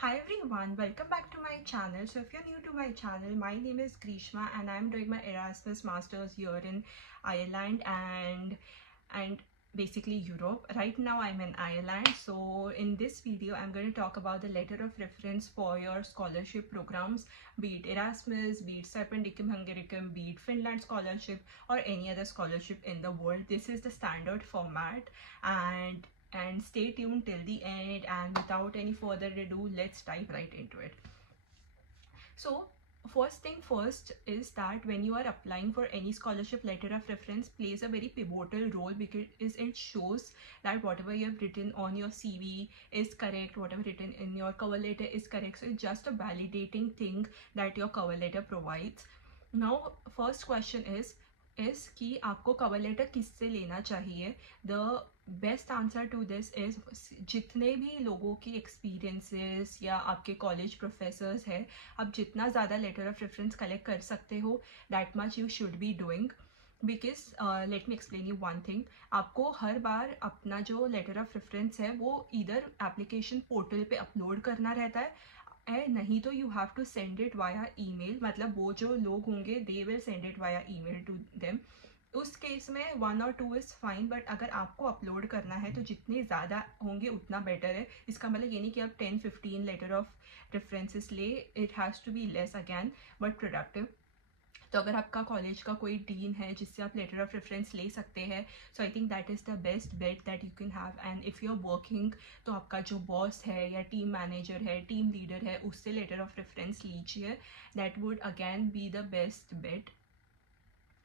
Hi everyone, welcome back to my channel. So if you're new to my channel, my name is Grishma and I'm doing my Erasmus Masters here in Ireland and basically Europe. Right now I'm in Ireland. So in this video I'm going to talk about the letter of reference for your scholarship programs, be it Erasmus, be it Stipendicum Hungaricum, be it Finland scholarship or any other scholarship in the world. This is the standard format and stay tuned till the end, and without any further ado, let's dive right into it. So first thing first is that when you are applying for any scholarship, letter of reference plays a very pivotal role because it shows that whatever you have written on your CV is correct, whatever written in your cover letter is correct. So it's just a validating thing that your cover letter provides. Now first question is कि आपको cover letter किससे लेना चाहिए. The best answer to this is जितने भी लोगों की experiences या आपके कॉलेज प्रोफेसर्स है, आप जितना ज़्यादा लेटर ऑफ रेफरेंस कलेक्ट कर सकते हो that much you should be doing. Because let me explain you one thing. आपको हर बार अपना जो लेटर ऑफ रेफरेंस है वो इधर एप्लीकेशन पोर्टल पे अपलोड करना रहता है, नहीं तो you have to send it via email. मतलब वो जो लोग होंगे they will send it via email to them. उस केस में 1 और 2 इज़ फाइन, बट अगर आपको अपलोड करना है तो जितने ज़्यादा होंगे उतना बेटर है. इसका मतलब ये नहीं कि आप 10-15 लेटर ऑफ रेफरेंसेस ले, it has to be less again but productive. तो अगर आपका कॉलेज का कोई डीन है जिससे आप लेटर ऑफ रेफरेंस ले सकते हैं, so I think that is the best bet that you can have. And if you are working तो आपका जो बॉस है या टीम मैनेजर है, टीम लीडर है, उससे लेटर ऑफ रेफरेंस लीजिए. That would again be the best bet.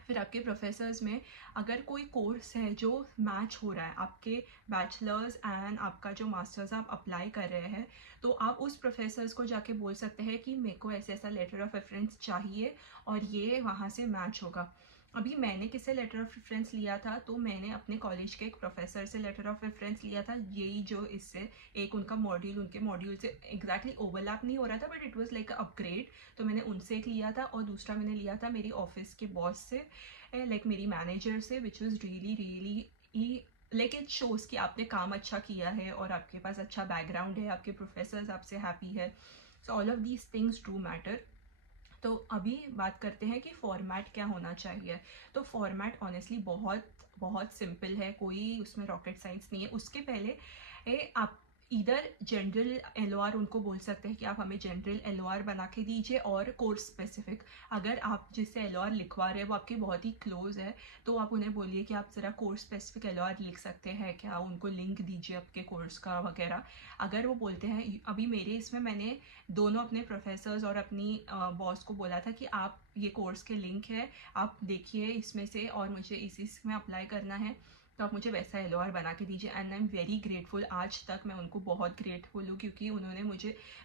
फिर आपके प्रोफेसर्स में अगर कोई कोर्स है जो मैच हो रहा है आपके बैचलर्स एंड आपका जो मास्टर्स आप अप्लाई कर रहे हैं, तो आप उस प्रोफेसर्स को जाके बोल सकते हैं कि मेरे को ऐसा ऐसा लेटर ऑफ रेफरेंस चाहिए और ये वहाँ से मैच होगा. अभी मैंने किससे लेटर ऑफ रेफरेंस लिया था, तो मैंने अपने कॉलेज के एक प्रोफेसर से लेटर ऑफ रेफरेंस लिया था. यही जो इससे एक उनका मॉड्यूल उनके मॉड्यूल से एग्जैक्टली ओवरलैप नहीं हो रहा था, but it was like a upgrade. तो मैंने उनसे एक लिया था और दूसरा मैंने लिया था मेरी ऑफिस के बॉस से, लाइक मेरी मैनेजर से, which was really really like it shows कि आपने काम अच्छा किया है और आपके पास अच्छा बैकग्राउंड है, आपके प्रोफेसर्स आपसे हैप्पी है. So all of these things do matter. तो अभी बात करते हैं कि फॉर्मेट क्या होना चाहिए. तो फॉर्मेट ऑनेस्टली बहुत बहुत सिंपल है, कोई उसमें रॉकेट साइंस नहीं है. उसके पहले आप इधर जनरल एलओआर उनको बोल सकते हैं कि आप हमें जनरल एलओआर बना के दीजिए और कोर्स स्पेसिफिक. अगर आप जिससे एलओआर लिखवा रहे हैं वो आपके बहुत ही क्लोज है तो आप उन्हें बोलिए कि आप ज़रा कोर्स स्पेसिफिक एलओआर लिख सकते हैं क्या, उनको लिंक दीजिए आपके कोर्स का वगैरह. अगर वो बोलते हैं, अभी मेरे इसमें मैंने दोनों अपने प्रोफेसर्स और अपनी बॉस को बोला था कि आप ये कोर्स के लिंक है, आप देखिए इसमें से और मुझे इसमें अप्लाई करना है, तो आप मुझे वैसा एलओआर बना के दीजिए. And I am very grateful. आज तक मैं उनको बहुत ग्रेटफुल हूँ क्योंकि उन्होंने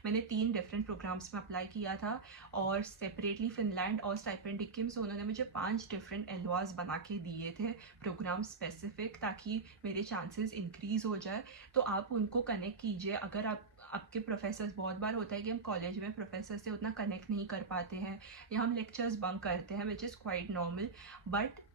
मैंने 3 डिफरेंट प्रोग्राम्स में अप्लाई किया था और सेपरेटली फिनलैंड और स्टाइपेंडिकम से उन्होंने मुझे 5 डिफरेंट एलओआर्स बना के दिए थे प्रोग्राम स्पेसिफिक, ताकि मेरे चांसेस इंक्रीज़ हो जाए. तो आप उनको कनेक्ट कीजिए. अगर आपके प्रोफेसर्स, बहुत बार होता है कि हम कॉलेज में प्रोफेसर से उतना कनेक्ट नहीं कर पाते हैं या हम लेक्चर्स बंक करते हैं, which is quite normal, but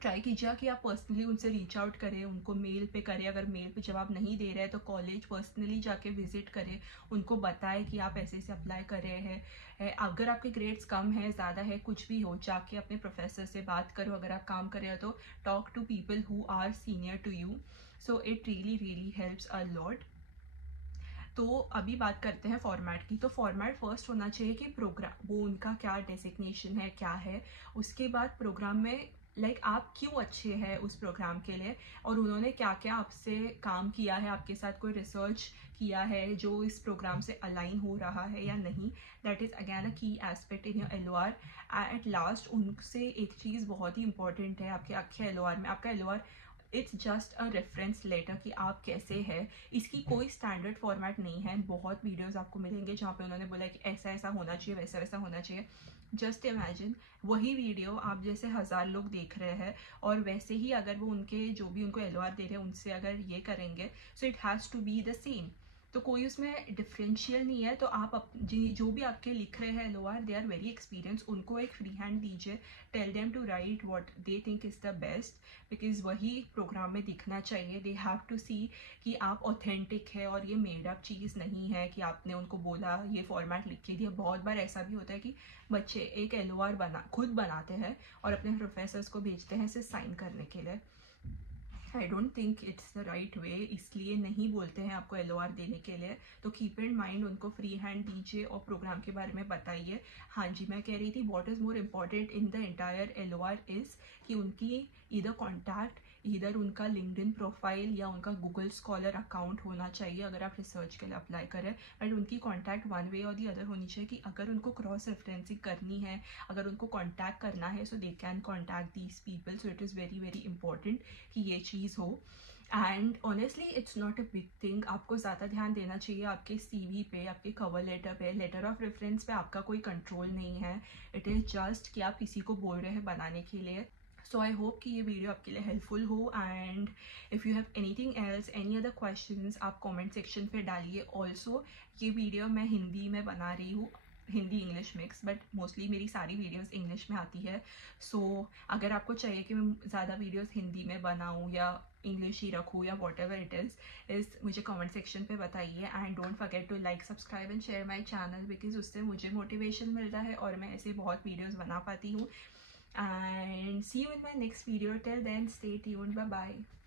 try कीजिए कि आप पर्सनली उनसे रीच आउट करें, उनको मेल पे करें. अगर मेल पे जवाब नहीं दे रहे हैं तो कॉलेज पर्सनली जाके विजिट करें, उनको बताएं कि आप ऐसे ऐसे अप्लाई कर रहे हैं. अगर आपके ग्रेड्स कम है, ज़्यादा है, कुछ भी हो, जाके अपने प्रोफेसर से बात करो. अगर आप काम कर रहे हो तो talk to people who are senior to you. So it really really helps a lot. तो अभी बात करते हैं फॉर्मेट की. तो फॉर्मेट फर्स्ट होना चाहिए कि प्रोग्राम वो उनका क्या डेजिग्नेशन है, क्या है. उसके बाद प्रोग्राम में आप क्यों अच्छे हैं उस प्रोग्राम के लिए और उन्होंने क्या क्या आपसे काम किया है, आपके साथ कोई रिसर्च किया है जो इस प्रोग्राम से अलाइन हो रहा है या नहीं. दैट इज़ अगैन अ की aspect in your LOR. At last उनसे एक चीज़ बहुत ही इंपॉर्टेंट है आपके अच्छे एलओआर में. आपका LOR it's just a reference letter कि आप कैसे हैं. इसकी कोई स्टैंडर्ड फॉर्मेट नहीं है. बहुत वीडियोस आपको मिलेंगे जहाँ पे उन्होंने बोला कि ऐसा ऐसा होना चाहिए, वैसा वैसा होना चाहिए. जस्ट इमेजिन वही वीडियो आप जैसे 1000 लोग देख रहे हैं और वैसे ही अगर वो उनके जो भी उनको एलओआर दे रहे हैं उनसे अगर ये करेंगे, so it has to be the same. तो कोई उसमें डिफरेंशियल नहीं है। तो आप जो भी आपके लिख रहे हैं LOR, they are very experience, उनको एक फ्री हैंड दीजिए, tell them to write what they think is the best, because वही प्रोग्राम में दिखना चाहिए। दे हैव टू सी कि आप ऑथेंटिक है और ये मेड अप चीज़ नहीं है कि आपने उनको बोला ये फॉर्मेट लिख के दिया। बहुत बार ऐसा भी होता है कि बच्चे एक LOR खुद बनाते हैं और अपने प्रोफेसर्स को भेजते हैं इसे साइन करने के लिए। I don't think it's the right way, इसलिए नहीं बोलते हैं आपको LOR देने के लिए। तो कीप इन माइंड, उनको फ्री हैंड दीजिए और प्रोग्राम के बारे में बताइए। हाँ जी, मैं कह रही थी what is more important in the entire LOR is कि उनकी इधर कॉन्टैक्ट, इधर उनका लिंक्डइन प्रोफाइल या उनका गूगल स्कॉलर अकाउंट होना चाहिए अगर आप रिसर्च के लिए अप्लाई करें। एंड उनकी कॉन्टैक्ट वन वे और दी अदर होनी चाहिए कि अगर उनको क्रॉस रेफरेंसिंग करनी है, अगर उनको कॉन्टैक्ट करना है, so they can contact these people. So it is very very important कि ये चीज़ हो। And honestly it's not a big thing, आपको ज़्यादा ध्यान देना चाहिए आपके CV पे, आपके कवर लेटर पे, लेटर ऑफ रेफरेंस पे आपका कोई कंट्रोल नहीं है। इट इज़ जस्ट कि आप किसी को बोल रहे हैं बनाने के लिए। सो आई होप कि ये वीडियो आपके लिए हेल्पफुल हो। And if you have anything else, any other questions, आप कमेंट सेक्शन पे डालिए। ऑल्सो ये वीडियो मैं हिंदी में बना रही हूँ, Hindi English mix, but mostly मेरी सारी वीडियोस इंग्लिश में आती है। सो अगर आपको चाहिए कि मैं ज़्यादा वीडियोस हिंदी में बनाऊँ या इंग्लिश ही रखूँ या वॉट एवर इट इज़ मुझे कमेंट सेक्शन पे बताइए। And don't forget to like, subscribe and share my channel, because उससे मुझे मोटिवेशन मिलता है और मैं ऐसे बहुत वीडियोस बना पाती हूँ। And see you in my next video. Till then, stay tuned. Bye bye.